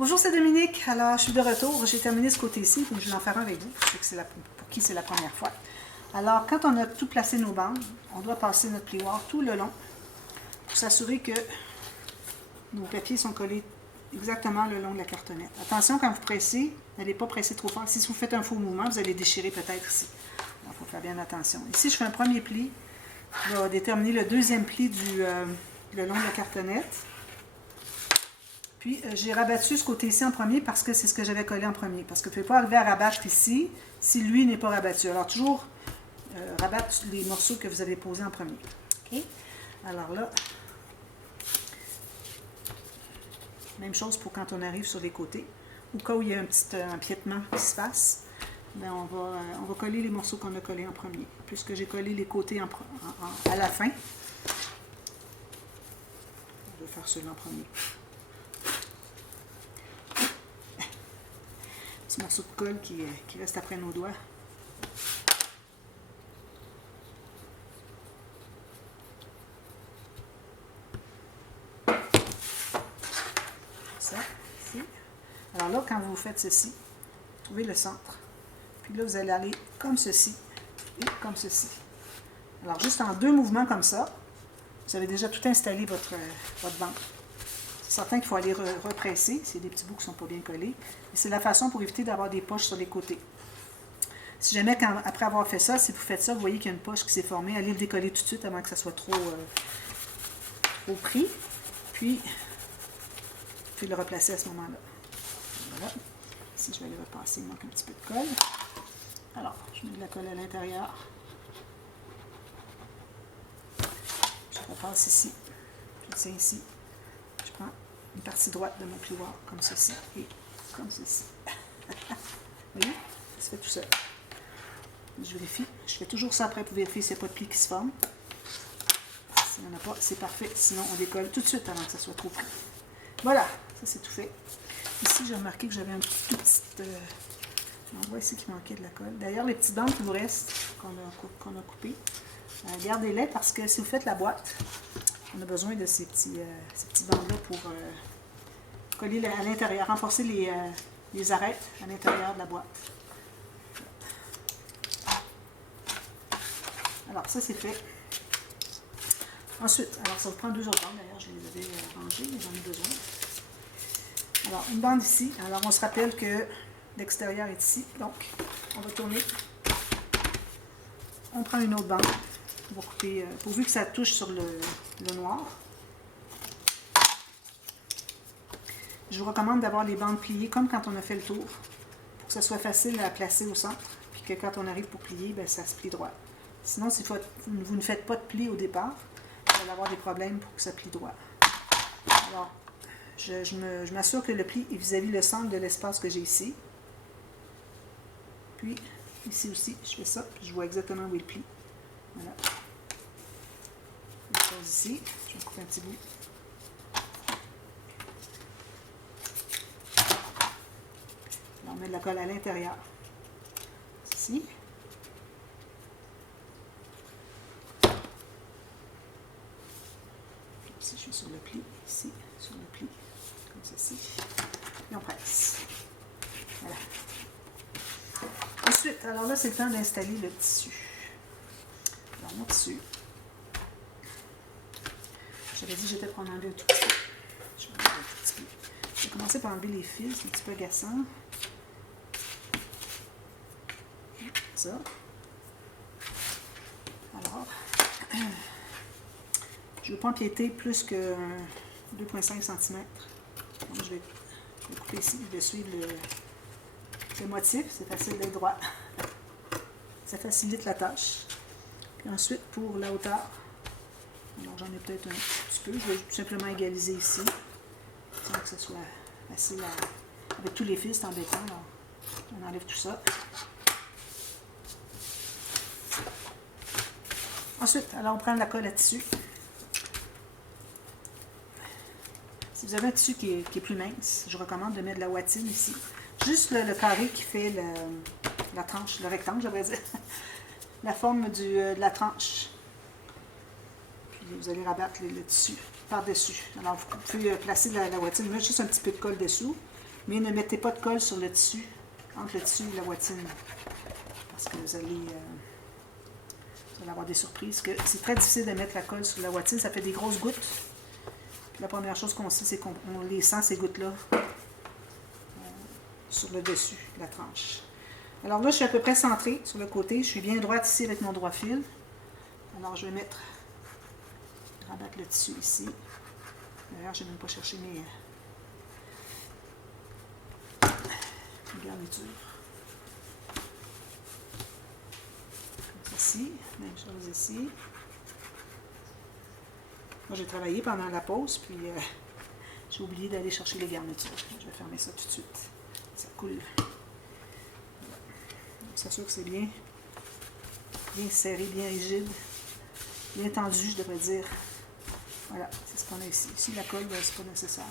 Bonjour, c'est Dominique. Alors, je suis de retour. J'ai terminé ce côté-ci, donc je vais en faire un avec vous. Je sais que c'est pour qui c'est la première fois. Alors, quand on a tout placé nos bandes, on doit passer notre plioir tout le long pour s'assurer que nos papiers sont collés exactement le long de la cartonnette. Attention, quand vous pressez, n'allez pas presser trop fort. Si vous faites un faux mouvement, vous allez déchirer peut-être ici. Il faut faire bien attention. Ici, je fais un premier pli. Je vais déterminer le deuxième pli le long de la cartonnette. Puis, j'ai rabattu ce côté-ci en premier parce que c'est ce que j'avais collé en premier. Parce que vous ne pouvez pas arriver à rabattre ici si lui n'est pas rabattu. Alors, toujours rabattre les morceaux que vous avez posés en premier. OK? Alors là, même chose pour quand on arrive sur les côtés. Au cas où il y a un petit empiètement qui se fasse, bien, on va coller les morceaux qu'on a collés en premier. Puisque j'ai collé les côtés à la fin, je vais faire celui-là en premier. Petit morceau de colle qui reste après nos doigts. Ça, ici. Alors là, quand vous faites ceci, trouvez le centre. Puis là, vous allez aller comme ceci et comme ceci. Alors, juste en deux mouvements comme ça, vous avez déjà tout installé votre bande. C'est certain qu'il faut aller represser, c'est des petits bouts qui ne sont pas bien collés. Et c'est la façon pour éviter d'avoir des poches sur les côtés. Si jamais, après avoir fait ça, si vous faites ça, vous voyez qu'il y a une poche qui s'est formée, allez le décoller tout de suite avant que ça soit trop pris. Puis, vous pouvez le replacer à ce moment-là. Voilà. Ici, je vais aller repasser, il manque un petit peu de colle. Alors, je mets de la colle à l'intérieur. Je repasse ici. Je tiens ici. Je prends une partie droite de mon plioir, comme ceci, et comme ceci. Vous voyez? Ça se fait tout seul. Je vérifie. Je fais toujours ça après pour vérifier s'il n'y a pas de pli qui se forme. S'il n'y en a pas, c'est parfait. Sinon, on décolle tout de suite avant que ça soit trop pris. Voilà, ça c'est tout fait. Ici, j'ai remarqué que j'avais un tout petit endroit ici qui manquait de la colle. D'ailleurs, les petits bandes qui vous restent, qu'on a coupés, gardez-les parce que si vous faites la boîte, on a besoin de ces petits bandes-là pour coller à l'intérieur, renforcer les arêtes à l'intérieur de la boîte. Alors, ça c'est fait. Ensuite, alors ça vous prend deux autres bandes, d'ailleurs, je les avais rangées, j'en ai besoin. Alors, une bande ici. Alors, on se rappelle que l'extérieur est ici, donc on va tourner. On prend une autre bande. On va couper, pourvu que ça touche sur le noir. Je vous recommande d'avoir les bandes pliées comme quand on a fait le tour, pour que ça soit facile à placer au centre, puis que quand on arrive pour plier, bien, ça se plie droit. Sinon, si vous ne faites pas de pli au départ, vous allez avoir des problèmes pour que ça plie droit. Alors, je m'assure que le pli est vis-à-vis le centre de l'espace que j'ai ici. Puis, ici aussi, je fais ça, puis je vois exactement où est le pli. Voilà. Une chose ici, je vais couper un petit bout. Là, on met de la colle à l'intérieur. Ici. Ici, je suis sur le pli. Ici, sur le pli. Comme ceci. Et on presse. Voilà. Ensuite, alors là, c'est le temps d'installer le tissu. Alors, mon tissu. J'avais dit que j'étais pour en enlever un tout petit peu. Je vais enlever un tout petit peu. Je vais commencer par enlever les fils, c'est un petit peu agaçant. Ça. Alors, je ne veux pas empiéter plus que 2,5 cm. Donc, je vais couper ici, je vais suivre le motif, c'est facile d'être droit. Ça facilite la tâche. Puis ensuite, pour la hauteur, alors j'en ai peut-être un petit peu, je vais tout simplement égaliser ici, sans que ce soit facile avec tous les fils, c'est embêtant. Alors, on enlève tout ça. Ensuite, alors on prend la colle à tissu. Si vous avez un tissu qui est plus mince, je recommande de mettre de la watine ici. Juste le carré qui fait la tranche, le rectangle, j'aimerais dire. La forme de la tranche. Puis vous allez rabattre le tissu par-dessus. Alors vous pouvez placer la watine, mettre juste un petit peu de colle dessous. Mais ne mettez pas de colle sur le dessus, entre le dessus et la boîtine. Parce que vous allez avoir des surprises. C'est très difficile de mettre la colle sur la boîtine, ça fait des grosses gouttes. Puis la première chose qu'on sait, c'est qu'on les sent, ces gouttes-là, sur le dessus de la tranche. Alors là, je suis à peu près centrée sur le côté. Je suis bien droite ici avec mon droit fil. Alors, je vais rabattre le tissu ici. D'ailleurs, je n'ai même pas cherché mes garnitures. Comme ceci, même chose ici. Moi, j'ai travaillé pendant la pause, puis j'ai oublié d'aller chercher les garnitures. Je vais fermer ça tout de suite. Ça coule. C'est sûr que c'est bien serré, bien rigide, bien tendu, je devrais dire. Voilà, c'est ce qu'on a ici. Ici, la colle, c'est pas nécessaire.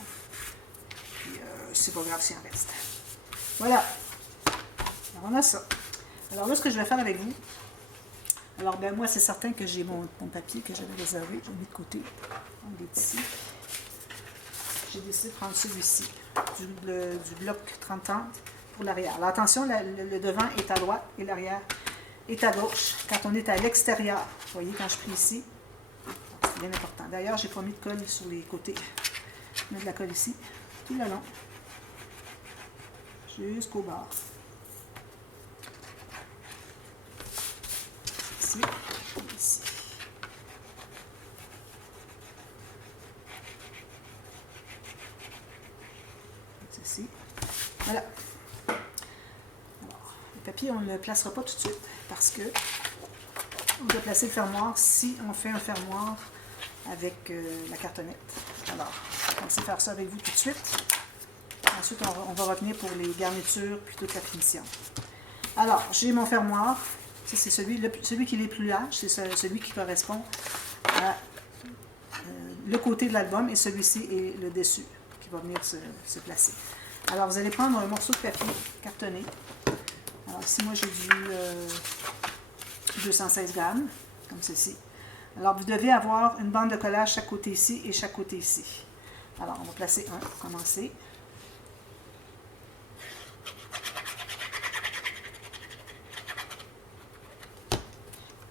Puis, c'est pas grave s'il en reste. Voilà. Alors, on a ça. Alors là, ce que je vais faire avec vous, alors, ben moi, c'est certain que j'ai mon papier que j'avais réservé. Je l'ai mis de côté. On est ici. J'ai décidé de prendre celui-ci, du bloc 30-30 pour l'arrière. Alors, attention, le devant est à droite et l'arrière est à gauche. Quand on est à l'extérieur, vous voyez, quand je plie ici, c'est bien important. D'ailleurs, j'ai pas mis de colle sur les côtés. Je mets de la colle ici, tout le long, jusqu'au bord. Ici, et ici. Ceci. Voilà. Alors, le papier, on ne le placera pas tout de suite parce que on doit placer le fermoir si on fait un fermoir avec la cartonnette. Alors, on va faire ça avec vous tout de suite. Ensuite, on va retenir pour les garnitures puis toute la finition. Alors, j'ai mon fermoir. C'est celui qui est le plus large, c'est celui qui correspond à le côté de l'album et celui-ci est le dessus qui va venir se placer. Alors, vous allez prendre un morceau de papier cartonné. Alors, ici, moi, j'ai du 216 grammes, comme ceci. Alors, vous devez avoir une bande de collage chaque côté ici et chaque côté ici. Alors, on va placer un pour commencer.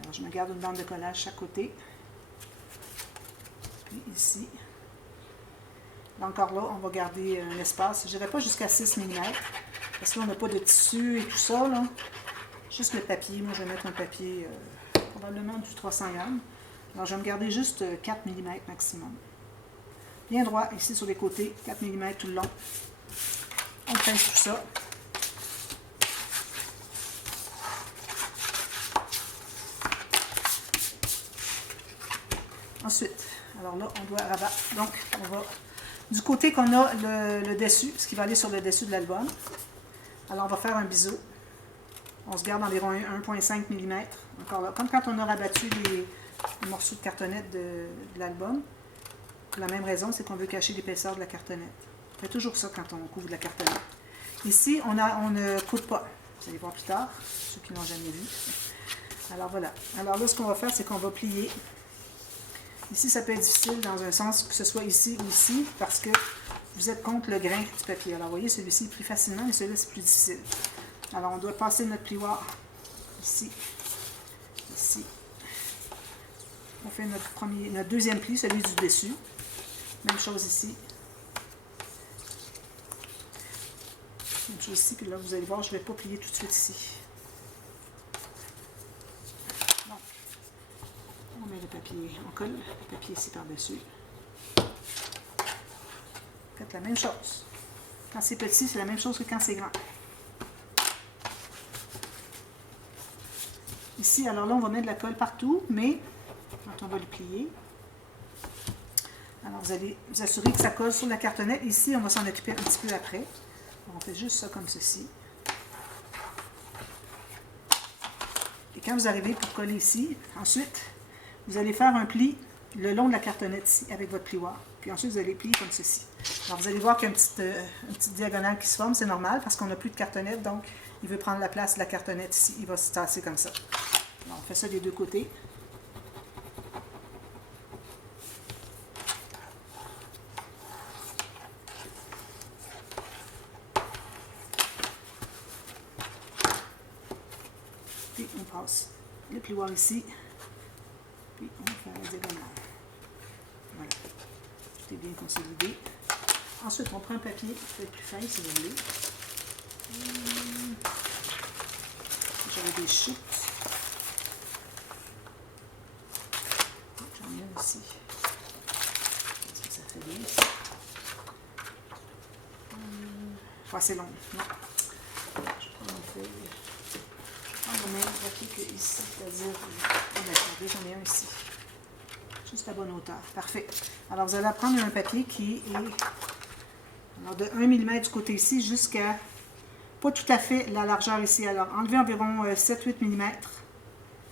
Alors, je me garde une bande de collage chaque côté. Puis ici. Encore là, on va garder un espace. Je n'irai pas jusqu'à 6 mm. Parce que là, on n'a pas de tissu et tout ça, là. Juste le papier. Moi, je vais mettre un papier probablement du 300 grammes. Alors, je vais me garder juste 4 mm maximum. Bien droit, ici sur les côtés, 4 mm tout le long. On pince tout ça. Ensuite, alors là, on doit rabattre. Donc, on va, du côté qu'on a le dessus, ce qui va aller sur le dessus de l'album. Alors, on va faire un biseau. On se garde environ 1,5 mm. Encore là, comme quand on a rabattu les morceaux de cartonnette de l'album. Pour la même raison, c'est qu'on veut cacher l'épaisseur de la cartonnette. On fait toujours ça quand on couvre de la cartonnette. Ici, on ne coupe pas. Vous allez voir plus tard, ceux qui n'ont jamais vu. Alors voilà. Alors là, ce qu'on va faire, c'est qu'on va plier. Ici, ça peut être difficile dans un sens que ce soit ici ou ici, parce que vous êtes contre le grain du papier. Alors, vous voyez, celui-ci est plus facilement, mais celui-là, c'est plus difficile. Alors, on doit passer notre plioir ici, ici. On fait notre deuxième pli, celui du dessus. Même chose ici. Même chose ici, puis là, vous allez voir, je ne vais pas plier tout de suite ici. Donc, on met le papier, on colle le papier ici par-dessus. Faites la même chose. Quand c'est petit, c'est la même chose que quand c'est grand. Ici, alors là, on va mettre de la colle partout, mais quand on va le plier, alors vous allez vous assurer que ça colle sur la cartonnette. Ici, on va s'en occuper un petit peu après. On fait juste ça comme ceci. Et quand vous arrivez pour coller ici, ensuite, vous allez faire un pli le long de la cartonnette ici, avec votre plioir. Puis ensuite, vous allez plier comme ceci. Alors, vous allez voir qu'il y a une petite diagonale qui se forme. C'est normal parce qu'on n'a plus de cartonnette, donc il veut prendre la place de la cartonnette ici. Il va se tasser comme ça. Alors, on fait ça des deux côtés. passe le plioir ici, puis on va faire la diagonale. Voilà, tout est bien consolidé. Ensuite, on prend un papier qui peut être plus fin si vous voulez. J'avais des chutes. J'en ai un aussi. Est-ce que ça fait bien ça? Ouais, c'est long. Non. Je prends une feuille. Je prends le même papier que ici, c'est-à-dire. Regardez, j'en ai un ici. Juste à bonne hauteur. Parfait. Alors, vous allez prendre un papier qui est alors, de 1 mm du côté ici jusqu'à pas tout à fait la largeur ici. Alors, enlevez environ 7-8 mm.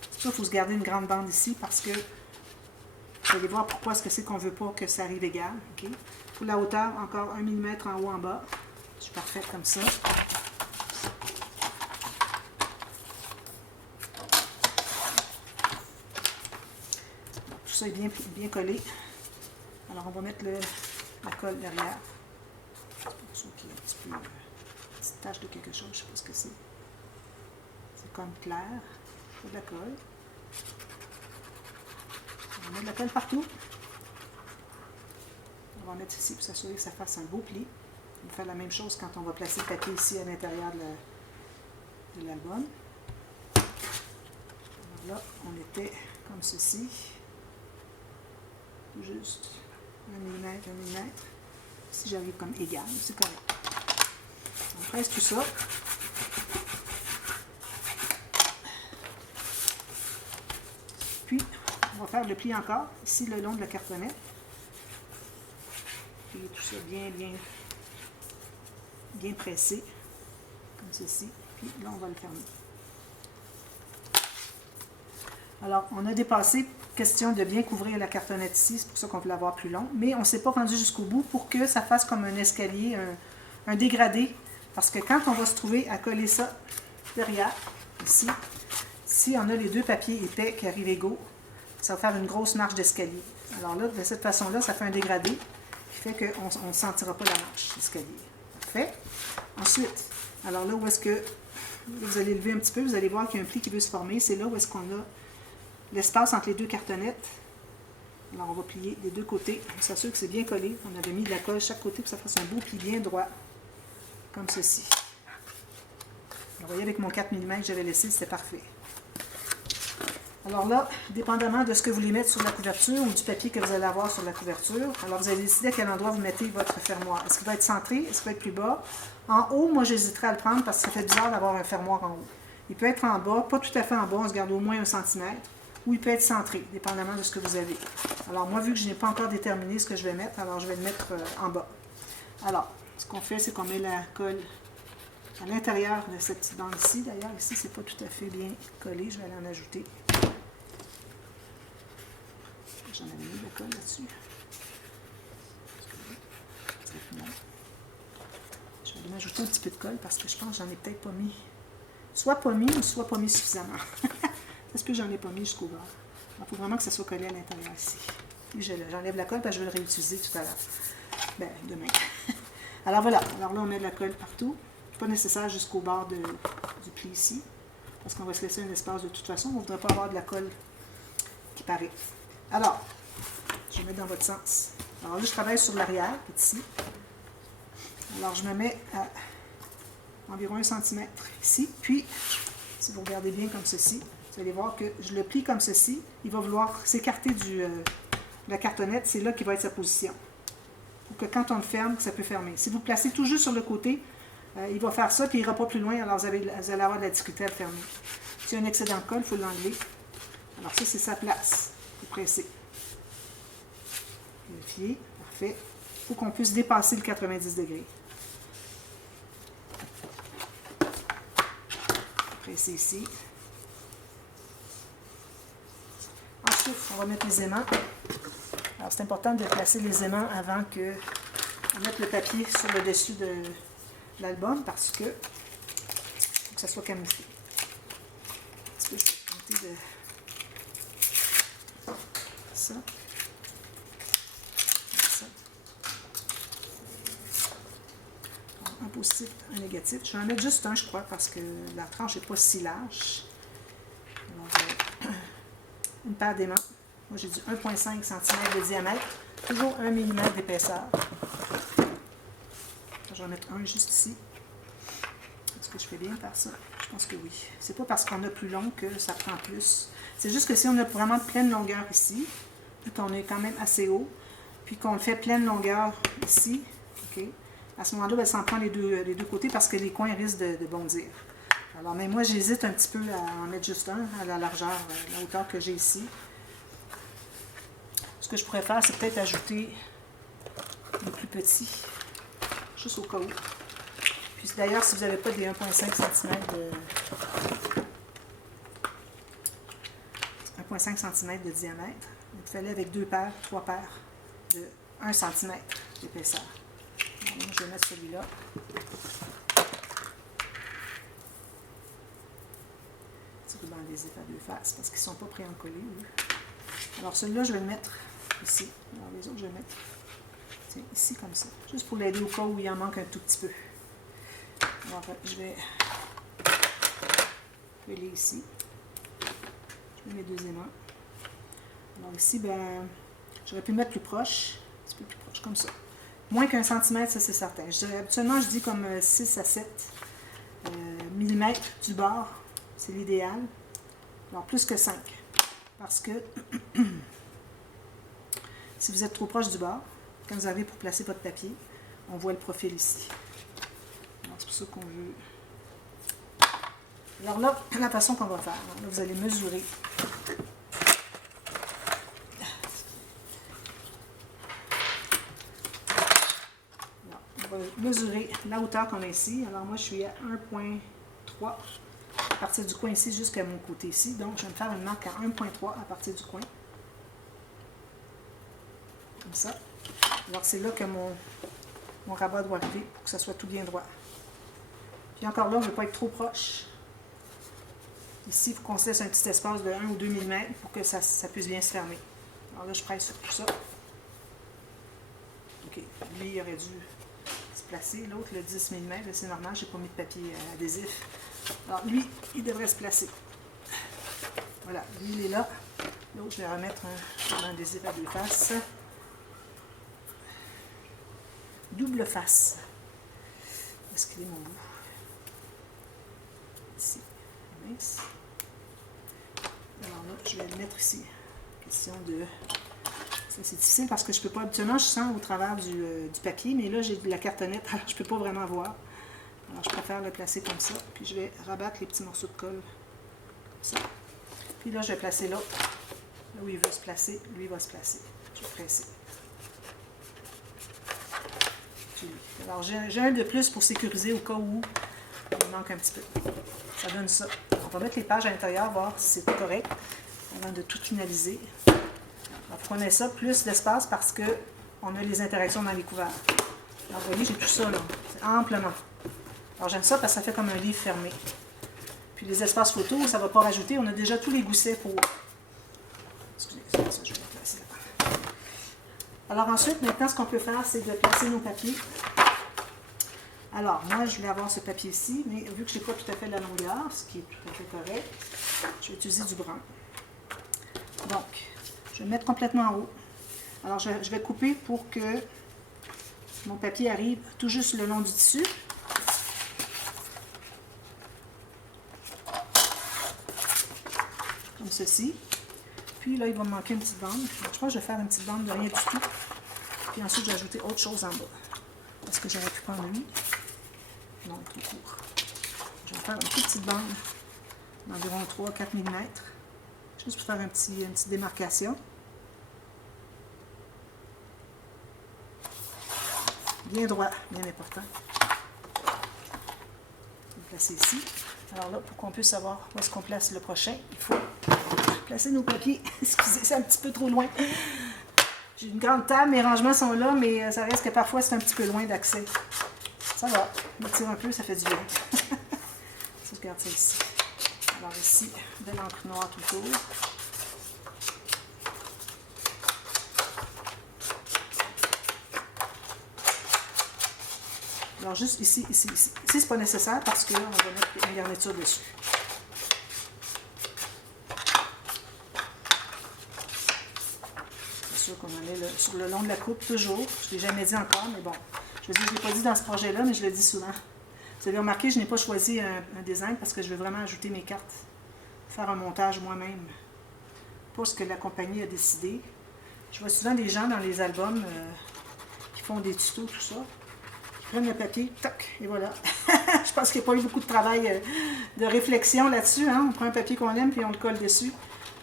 C'est ça, il faut se garder une grande bande ici parce que vous allez voir pourquoi est-ce que c'est qu'on ne veut pas que ça arrive égal. Okay? Pour la hauteur, encore 1 mm en haut, en bas. Je suis parfaite comme ça. Tout ça est bien collé. Alors, on va mettre la colle derrière. Pour ceux qui ont un petit peu une petite tache de quelque chose, je ne sais pas ce que c'est. C'est comme clair. Pas de la colle. On va mettre de la colle partout. On va mettre ici pour s'assurer que ça fasse un beau pli. On va faire la même chose quand on va placer le papier ici à l'intérieur de l'album. Là, on était comme ceci. Juste 1 mm, 1 mm. Si j'arrive comme égal, c'est correct. On presse tout ça. Puis, on va faire le pli encore, ici le long de la cartonnette. Puis tout ça bien pressé, comme ceci. Puis là, on va le fermer. Alors, on a dépassé, question de bien couvrir la cartonnette ici, c'est pour ça qu'on veut l'avoir plus long, mais on ne s'est pas rendu jusqu'au bout pour que ça fasse comme un escalier, un dégradé, parce que quand on va se trouver à coller ça derrière, ici, si on a les deux papiers épais qui arrivent égaux, ça va faire une grosse marche d'escalier. Alors là, de cette façon-là, ça fait un dégradé qui fait qu'on ne sentira pas la marche d'escalier. Parfait. Ensuite, alors là où est-ce que vous allez lever un petit peu, vous allez voir qu'il y a un pli qui veut se former. C'est là où est-ce qu'on a l'espace entre les deux cartonnettes. Alors on va plier les deux côtés. On s'assure que c'est bien collé. On avait mis de la colle chaque côté pour que ça fasse un beau pli bien droit, comme ceci. Vous voyez, avec mon 4 mm que j'avais laissé, c'était parfait. Alors là, dépendamment de ce que vous voulez mettre sur la couverture ou du papier que vous allez avoir sur la couverture, alors vous allez décider à quel endroit vous mettez votre fermoir. Est-ce qu'il va être centré? Est-ce qu'il va être plus bas? En haut, moi j'hésiterais à le prendre parce que ça fait bizarre d'avoir un fermoir en haut. Il peut être en bas, pas tout à fait en bas, on se garde au moins 1 cm, ou il peut être centré, dépendamment de ce que vous avez. Alors moi, vu que je n'ai pas encore déterminé ce que je vais mettre, alors je vais le mettre en bas. Alors, ce qu'on fait, c'est qu'on met la colle à l'intérieur de cette petite bande ici. D'ailleurs, ici, c'est pas tout à fait bien collé, je vais aller en ajouter. J'en avais mis de la colle là-dessus. Je vais aller m'ajouter un petit peu de colle parce que je pense que j'en ai peut-être pas mis. Soit pas mis ou soit pas mis suffisamment. Est-ce que j'en ai pas mis jusqu'au bord? Il faut vraiment que ça soit collé à l'intérieur ici. Puis j'enlève la colle parce que je vais le réutiliser tout à l'heure. Ben, demain. Alors voilà. Alors là, on met de la colle partout. Pas nécessaire jusqu'au bord du pli ici. Parce qu'on va se laisser un espace de toute façon. On ne voudrait pas avoir de la colle qui paraît. Alors, je vais mettre dans votre sens. Alors là, je travaille sur l'arrière, ici. Alors, je me mets à environ 1 cm ici. Puis, si vous regardez bien comme ceci, vous allez voir que je le plie comme ceci. Il va vouloir s'écarter de la cartonnette. C'est là qu'il va être sa position. Pour que quand on le ferme, que ça peut fermer. Si vous le placez tout juste sur le côté, il va faire ça, puis il n'ira pas plus loin. Alors, vous allez avoir de la difficulté à le fermer. S'il y a un excédent de colle, il faut l'enlever. Alors, ça, c'est sa place. Vous pressez. Vérifiez. Parfait. Il faut qu'on puisse dépasser le 90 degrés. Pressez ici. Ensuite, on va mettre les aimants. Alors, c'est important de placer les aimants avant que on mette le papier sur le dessus de l'album parce que faut que ça soit camouflé. Un petit peu, je vais tenter de ça. Un positif, un négatif. Je vais en mettre juste un, je crois, parce que la tranche n'est pas si large. une paire d'aimants. Moi, j'ai du 1,5 cm de diamètre, toujours 1 mm d'épaisseur. Je vais mettre un juste ici. Est-ce que je fais bien par ça? Je pense que oui. C'est pas parce qu'on a plus long que ça prend plus. C'est juste que si on a vraiment pleine longueur ici, puis qu'on est quand même assez haut, puis qu'on le fait pleine longueur ici, ok, à ce moment-là, ça en prend les deux côtés parce que les coins risquent de bondir. Alors, mais moi, j'hésite un petit peu à en mettre juste un, à la largeur, la hauteur que j'ai ici. Ce que je pourrais faire, c'est peut-être ajouter le plus petit, juste au cas où. Puis d'ailleurs, si vous n'avez pas des 1,5 cm de diamètre, vous fallait avec 2 paires, 3 paires de 1 cm d'épaisseur. Je vais mettre celui-là. Petit ruban adhésif à 2 faces parce qu'ils ne sont pas pré-encollés. Alors celui-là, je vais le mettre ici. Alors les autres, je vais le mettre ici comme ça. Juste pour l'aider au cas où il en manque un tout petit peu. Alors je vais coller ici. Je mets mes 2 aimants. Alors ici, ben, j'aurais pu le mettre plus proche. Un petit peu plus proche, comme ça. Moins qu'1 cm, ça c'est certain. Habituellement, je dis comme 6 à 7 mm du bord. C'est l'idéal. Alors plus que 5. Parce que si vous êtes trop proche du bord, quand vous arrivez pour placer votre papier, on voit le profil ici. Alors c'est pour ça qu'on veut. Alors là, la façon qu'on va faire, là, vous allez mesurer. Alors, on va mesurer la hauteur qu'on a ici. Alors moi, je suis à 1,3 à partir du coin ici jusqu'à mon côté ici. Donc, je vais me faire une marque à 1,3 à partir du coin. Comme ça. Alors, c'est là que mon rabat doit arriver pour que ça soit tout bien droit. Puis encore là, je ne veux pas être trop proche. Ici, il faut qu'on se laisse un petit espace de 1 ou 2 mm pour que ça puisse bien se fermer. Alors là, je presse sur tout ça. OK. Lui, il aurait dû se placer. L'autre, le 10 mm, c'est normal, je n'ai pas mis de papier adhésif. Alors lui, il devrait se placer. Voilà, lui, il est là. L'autre, je vais remettre un adhésif à 2 faces. Double face. Est-ce qu'il est mon bout? Ici. Mince. Alors là, je vais le mettre ici. Question de... Ça, c'est difficile parce que je ne peux pas... Habituellement, je sens au travers du papier, mais là, j'ai de la cartonnette, alors je ne peux pas vraiment voir. Alors, je préfère le placer comme ça. Puis, je vais rabattre les petits morceaux de colle. Comme ça. Puis là, je vais placer l'autre. Là où il veut se placer, lui, il va se placer. Je vais presser. Alors, j'ai un de plus pour sécuriser au cas où il manque un petit peu. Ça donne ça. On va mettre les pages à l'intérieur, voir si c'est correct, avant de tout finaliser. Alors, prenez ça, plus d'espace parce qu'on a les interactions dans les couverts. Alors, vous voyez, j'ai tout ça, là. C'est amplement. Alors, j'aime ça parce que ça fait comme un livre fermé. Puis, les espaces photos, ça ne va pas rajouter. On a déjà tous les goussets pour... Excusez, ça, je vais le placer là. Alors, ensuite, maintenant, ce qu'on peut faire, c'est de placer nos papiers. Alors, moi, je vais avoir ce papier-ci, mais vu que je n'ai pas tout à fait la longueur, ce qui est tout à fait correct, je vais utiliser du brun. Donc, je vais le mettre complètement en haut. Alors, je vais couper pour que mon papier arrive tout juste le long du tissu. Comme ceci. Puis là, il va me manquer une petite bande. Donc, je crois que je vais faire une petite bande de rien du tout. Puis ensuite, je vais ajouter autre chose en bas. Est-ce que j'aurais pu prendre lui? Non, trop court. Je vais faire une toute petite bande d'environ 3-4 mm. Juste pour faire une petite démarcation. Bien droit, bien important. Je vais le placer ici. Alors là, pour qu'on puisse savoir où est-ce qu'on place le prochain, il faut placer nos papiers. Excusez, c'est un petit peu trop loin. J'ai une grande table, mes rangements sont là, mais ça reste que parfois c'est un petit peu loin d'accès. Ça va, je me tire un peu, ça fait du bien. Je garde ça ici. Alors ici, de l'encre noire tout autour. Alors juste ici, ici, ici. Ici, c'est pas nécessaire parce que là, on va mettre une garniture dessus. sur le long de la coupe, toujours. Je ne l'ai jamais dit encore, mais bon. Je veux dire, je ne l'ai pas dit dans ce projet-là, mais je le dis souvent. Vous avez remarqué, je n'ai pas choisi un design parce que je veux vraiment ajouter mes cartes. Faire un montage moi-même. Pas ce que la compagnie a décidé. Je vois souvent des gens dans les albums qui font des tutos, tout ça. Qui prennent le papier, toc, et voilà. Je pense qu'il n'y a pas eu beaucoup de travail de réflexion là-dessus. Hein? On prend un papier qu'on aime puis on le colle dessus.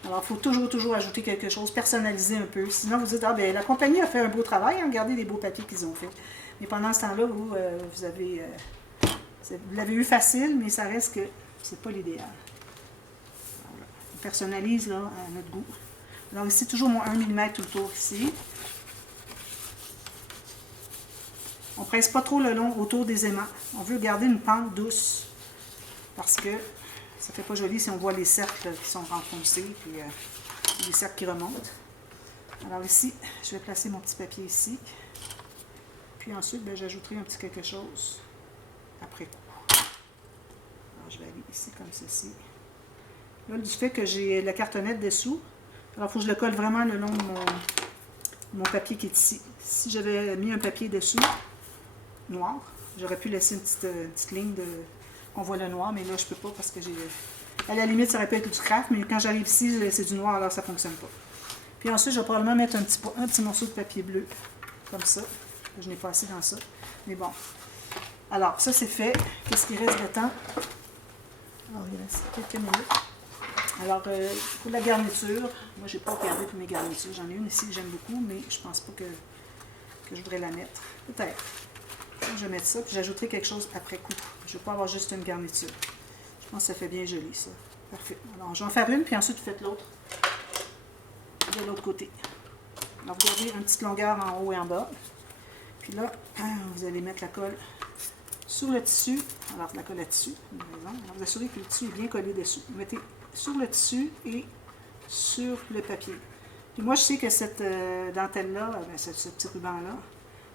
Alors, il faut toujours ajouter quelque chose, personnaliser un peu. Sinon, vous dites, ah ben la compagnie a fait un beau travail, hein? Regardez les beaux papiers qu'ils ont fait. Mais pendant ce temps-là, vous l'avez eu facile, mais ça reste que c'est pas l'idéal. On personnalise là, à notre goût. Alors ici, toujours mon 1 mm tout le tour ici. On ne presse pas trop le long autour des aimants. On veut garder une pente douce parce que ça ne fait pas joli si on voit les cercles qui sont renfoncés et les cercles qui remontent. Alors ici, je vais placer mon petit papier ici. Puis ensuite, j'ajouterai un petit quelque chose après coup. Alors je vais aller ici comme ceci. Là, du fait que j'ai la cartonnette dessous, alors il faut que je le colle vraiment le long de mon papier qui est ici. Si j'avais mis un papier dessous, noir, j'aurais pu laisser une petite ligne qu'on voit le noir, mais là je peux pas parce que j'ai... À la limite, ça aurait pu être du craft, mais quand j'arrive ici, c'est du noir, alors ça ne fonctionne pas. Puis ensuite, je vais probablement mettre un petit morceau de papier bleu, comme ça. Je n'ai pas assez dans ça, mais bon. Alors, ça c'est fait. Qu'est-ce qui reste de temps? Alors, il reste quelques minutes. Alors, pour la garniture, moi, je n'ai pas regardé pour mes garnitures. J'en ai une ici que j'aime beaucoup, mais je ne pense pas que je voudrais la mettre. Peut-être. Je vais mettre ça, puis j'ajouterai quelque chose après coup. Je ne veux pas avoir juste une garniture. Je pense que ça fait bien joli, ça. Parfait. Alors, je vais en faire une, puis ensuite, vous faites l'autre de l'autre côté. Alors, vous gardez une petite longueur en haut et en bas. Puis là, vous allez mettre la colle sur le tissu. Alors, la colle là-dessus. Alors, vous assurez que le tissu est bien collé dessus. Vous mettez sur le tissu et sur le papier. Puis moi, je sais que cette dentelle-là, ce petit ruban-là,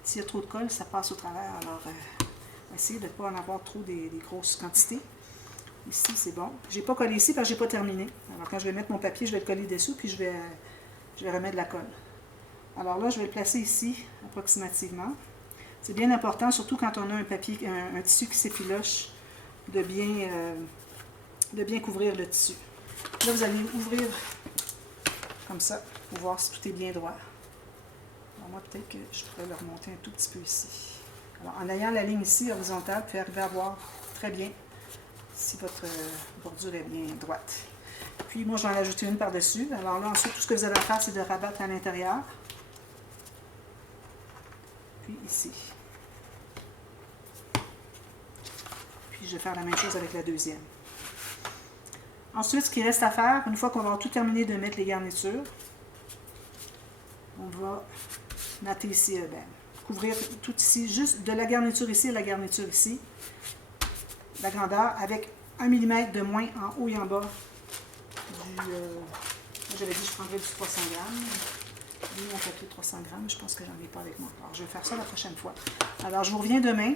s'il y a trop de colle, ça passe au travers. Alors, essayez de ne pas en avoir trop des grosses quantités. Ici, c'est bon. Je n'ai pas collé ici parce que je n'ai pas terminé. Alors, quand je vais mettre mon papier, je vais le coller dessous, puis je vais remettre de la colle. Alors là, je vais le placer ici, approximativement. C'est bien important, surtout quand on a un papier, un tissu qui s'effiloche, de bien couvrir le tissu. Là, vous allez ouvrir comme ça, pour voir si tout est bien droit. Alors moi, peut-être que je pourrais le remonter un tout petit peu ici. Alors, en ayant la ligne ici, horizontale, vous pouvez arriver à voir très bien si votre bordure est bien droite. Puis moi, je vais en ajouter une par-dessus. Alors là, ensuite, tout ce que vous avez à faire, c'est de rabattre à l'intérieur. Puis ici. Puis je vais faire la même chose avec la deuxième. Ensuite, ce qui reste à faire, une fois qu'on va avoir tout terminé de mettre les garnitures, on va natter ici, couvrir tout ici, juste de la garniture ici à la garniture ici, la grandeur, avec 1 mm de moins en haut et en bas du... j'avais dit que je prendrais du 300 grammes. J'ai mon papier de 300 grammes, je pense que j'en ai pas avec moi. Alors, je vais faire ça la prochaine fois. Alors, je vous reviens demain.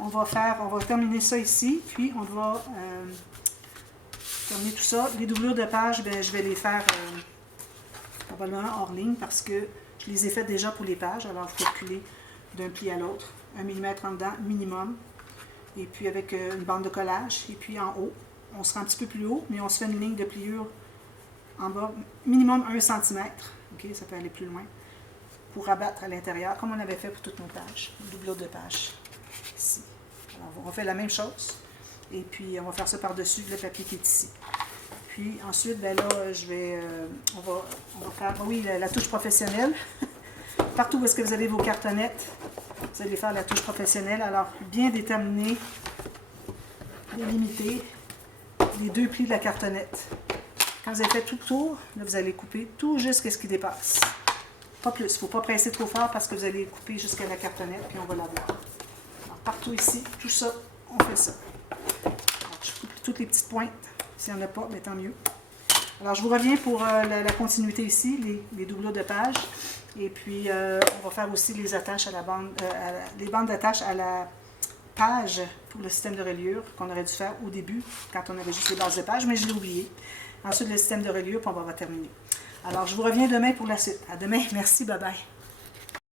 On va terminer ça ici, puis on va terminer tout ça. Les doublures de pages, je vais les faire probablement hors ligne parce que je les ai faites déjà pour les pages. Alors, vous calculez d'un pli à l'autre, 1 mm en dedans minimum. Et puis avec une bande de collage. Et puis en haut, on sera un petit peu plus haut, mais on se fait une ligne de pliure en bas, minimum 1 cm. Okay, ça peut aller plus loin. Pour rabattre à l'intérieur, comme on avait fait pour toutes nos pages. Doublure de page. Ici. Alors, on fait la même chose. Et puis, on va faire ça par-dessus le papier qui est ici. Puis, ensuite, là, on va faire, oui, la touche professionnelle. Partout où est-ce que vous avez vos cartonnettes, vous allez faire la touche professionnelle. Alors, bien déterminer, délimiter les deux plis de la cartonnette. Quand vous avez fait tout le tour, là, vous allez couper tout jusqu'à ce qui dépasse. Pas plus. Il ne faut pas presser trop fort parce que vous allez couper jusqu'à la cartonnette, puis on va la voir. Alors, partout ici, tout ça, on fait ça. Alors, je coupe toutes les petites pointes. S'il n'y en a pas, mais tant mieux. Alors, je vous reviens pour la continuité ici, les doublures de page. Et puis, on va faire aussi les attaches à la bande, les bandes d'attache à la page pour le système de reliure qu'on aurait dû faire au début, quand on avait juste les bases de page, mais je l'ai oublié. Ensuite, le système de reliure, puis on va terminer. Alors, je vous reviens demain pour la suite. À demain. Merci. Bye bye.